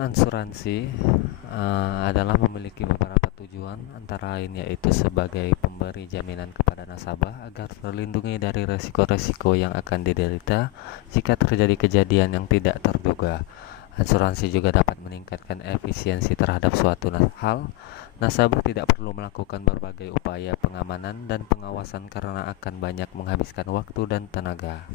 asuransi adalah memiliki beberapa tujuan, antara lain yaitu sebagai pemberi jaminan kepada nasabah agar terlindungi dari resiko-resiko yang akan diderita jika terjadi kejadian yang tidak terduga. Asuransi juga dapat meningkatkan efisiensi terhadap suatu hal. Nasabah tidak perlu melakukan berbagai upaya pengamanan dan pengawasan karena akan banyak menghabiskan waktu dan tenaga.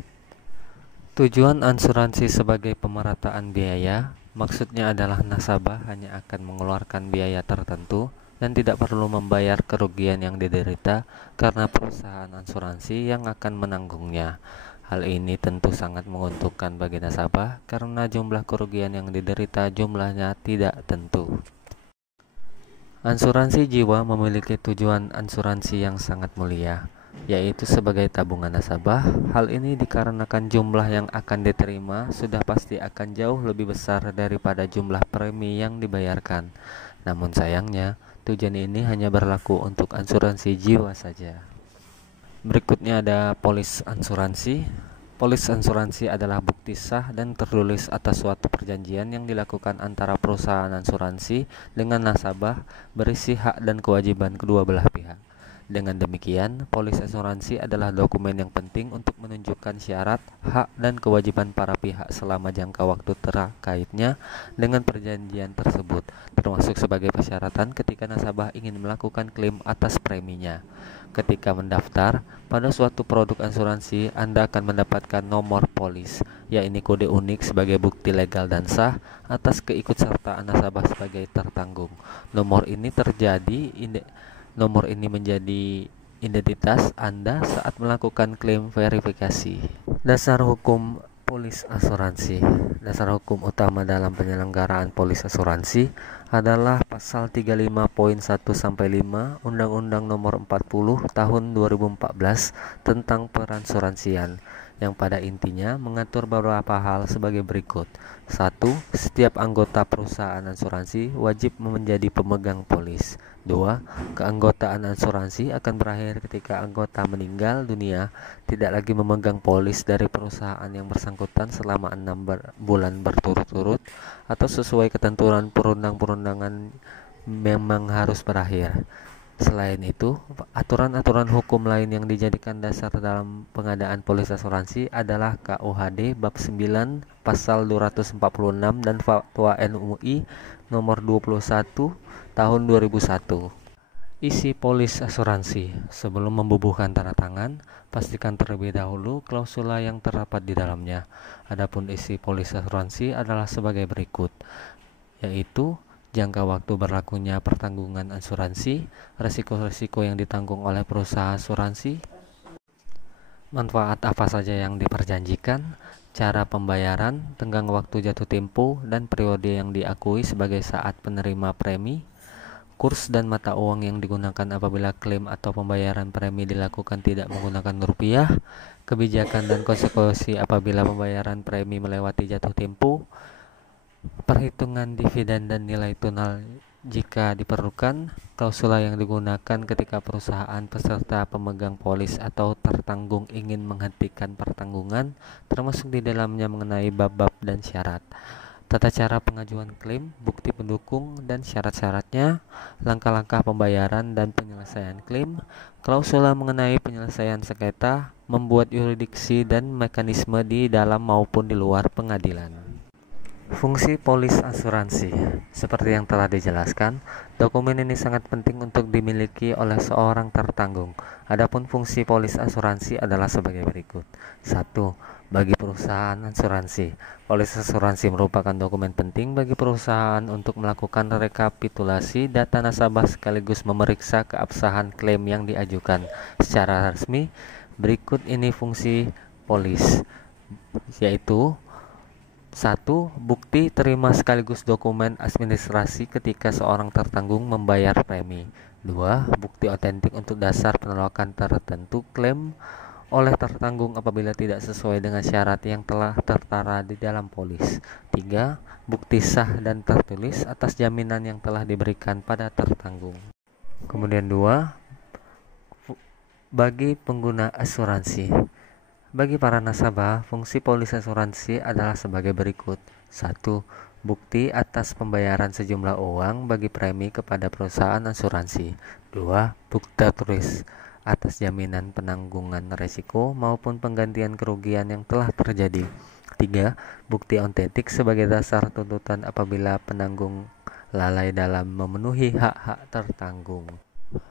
Tujuan asuransi sebagai pemerataan biaya, maksudnya adalah nasabah hanya akan mengeluarkan biaya tertentu dan tidak perlu membayar kerugian yang diderita karena perusahaan asuransi yang akan menanggungnya. Hal ini tentu sangat menguntungkan bagi nasabah karena jumlah kerugian yang diderita jumlahnya tidak tentu. Asuransi jiwa memiliki tujuan asuransi yang sangat mulia, yaitu sebagai tabungan nasabah. Hal ini dikarenakan jumlah yang akan diterima sudah pasti akan jauh lebih besar daripada jumlah premi yang dibayarkan. Namun sayangnya, tujuan ini hanya berlaku untuk asuransi jiwa saja. Berikutnya ada polis asuransi. Polis asuransi adalah bukti sah dan tertulis atas suatu perjanjian yang dilakukan antara perusahaan asuransi dengan nasabah, berisi hak dan kewajiban kedua belah pihak. Dengan demikian, polis asuransi adalah dokumen yang penting untuk menunjukkan syarat, hak, dan kewajiban para pihak selama jangka waktu terkaitnya dengan perjanjian tersebut, termasuk sebagai persyaratan ketika nasabah ingin melakukan klaim atas preminya. Ketika mendaftar pada suatu produk asuransi, Anda akan mendapatkan nomor polis, yaitu kode unik sebagai bukti legal dan sah atas keikutsertaan nasabah sebagai tertanggung. Nomor ini menjadi identitas Anda saat melakukan klaim verifikasi. Dasar hukum polis asuransi. Dasar hukum utama dalam penyelenggaraan polis asuransi adalah pasal 35.1-5 Undang-Undang Nomor 40 Tahun 2014 tentang perasuransian, yang pada intinya mengatur beberapa hal sebagai berikut. 1. Setiap anggota perusahaan asuransi wajib menjadi pemegang polis. 2. Keanggotaan asuransi akan berakhir ketika anggota meninggal dunia, tidak lagi memegang polis dari perusahaan yang bersangkutan selama 6 bulan berturut-turut atau sesuai ketentuan perundang-perundangan memang harus berakhir. Selain itu, aturan-aturan hukum lain yang dijadikan dasar dalam pengadaan polis asuransi adalah KUHD Bab 9 Pasal 246 dan Fatwa MUI Nomor 21 Tahun 2001. Isi polis asuransi. Sebelum membubuhkan tanda tangan, pastikan terlebih dahulu klausula yang terdapat di dalamnya. Adapun isi polis asuransi adalah sebagai berikut, yaitu jangka waktu berlakunya pertanggungan asuransi, risiko-risiko yang ditanggung oleh perusahaan asuransi, manfaat apa saja yang diperjanjikan, cara pembayaran, tenggang waktu jatuh tempo, dan periode yang diakui sebagai saat penerima premi, kurs dan mata uang yang digunakan apabila klaim atau pembayaran premi dilakukan tidak menggunakan rupiah, kebijakan dan konsekuensi apabila pembayaran premi melewati jatuh tempo, perhitungan dividen dan nilai tunggal jika diperlukan, klausula yang digunakan ketika perusahaan peserta pemegang polis atau tertanggung ingin menghentikan pertanggungan, termasuk di dalamnya mengenai bab-bab dan syarat, tata cara pengajuan klaim, bukti pendukung dan syarat-syaratnya, langkah-langkah pembayaran dan penyelesaian klaim, klausula mengenai penyelesaian sengketa, membuat yurisdiksi dan mekanisme di dalam maupun di luar pengadilan. Fungsi polis asuransi. Seperti yang telah dijelaskan, dokumen ini sangat penting untuk dimiliki oleh seorang tertanggung. Adapun fungsi polis asuransi adalah sebagai berikut. 1. Bagi perusahaan asuransi. Polis asuransi merupakan dokumen penting bagi perusahaan untuk melakukan rekapitulasi data nasabah sekaligus memeriksa keabsahan klaim yang diajukan secara resmi. Berikut ini fungsi polis, yaitu 1. Bukti terima sekaligus dokumen administrasi ketika seorang tertanggung membayar premi. 2. Bukti otentik untuk dasar penolakan tertentu klaim oleh tertanggung apabila tidak sesuai dengan syarat yang telah tertera di dalam polis. 3. Bukti sah dan tertulis atas jaminan yang telah diberikan pada tertanggung. Kemudian 2. Bagi pengguna asuransi. Bagi para nasabah, fungsi polis asuransi adalah sebagai berikut. 1. bukti atas pembayaran sejumlah uang bagi premi kepada perusahaan asuransi. 2. Bukti tulis atas jaminan penanggungan risiko maupun penggantian kerugian yang telah terjadi. 3. Bukti otentik sebagai dasar tuntutan apabila penanggung lalai dalam memenuhi hak-hak tertanggung.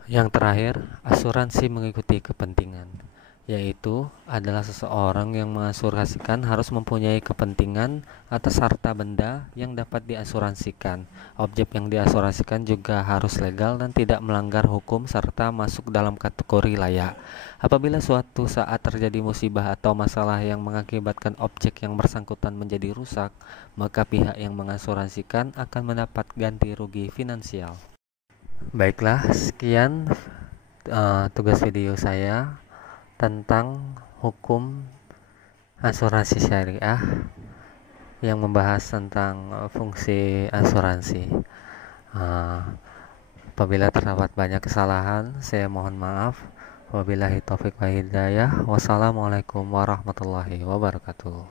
Yang terakhir, asuransi mengikuti kepentingan, yaitu adalah seseorang yang mengasuransikan harus mempunyai kepentingan atas harta benda yang dapat diasuransikan. Objek yang diasuransikan juga harus legal dan tidak melanggar hukum serta masuk dalam kategori layak. Apabila suatu saat terjadi musibah atau masalah yang mengakibatkan objek yang bersangkutan menjadi rusak, maka pihak yang mengasuransikan akan mendapat ganti rugi finansial. Baiklah, sekian tugas video saya tentang hukum asuransi syariah yang membahas tentang fungsi asuransi. Apabila terdapat banyak kesalahan, saya mohon maaf. Wabillahi taufik wa hidayah. Wassalamualaikum warahmatullahi wabarakatuh.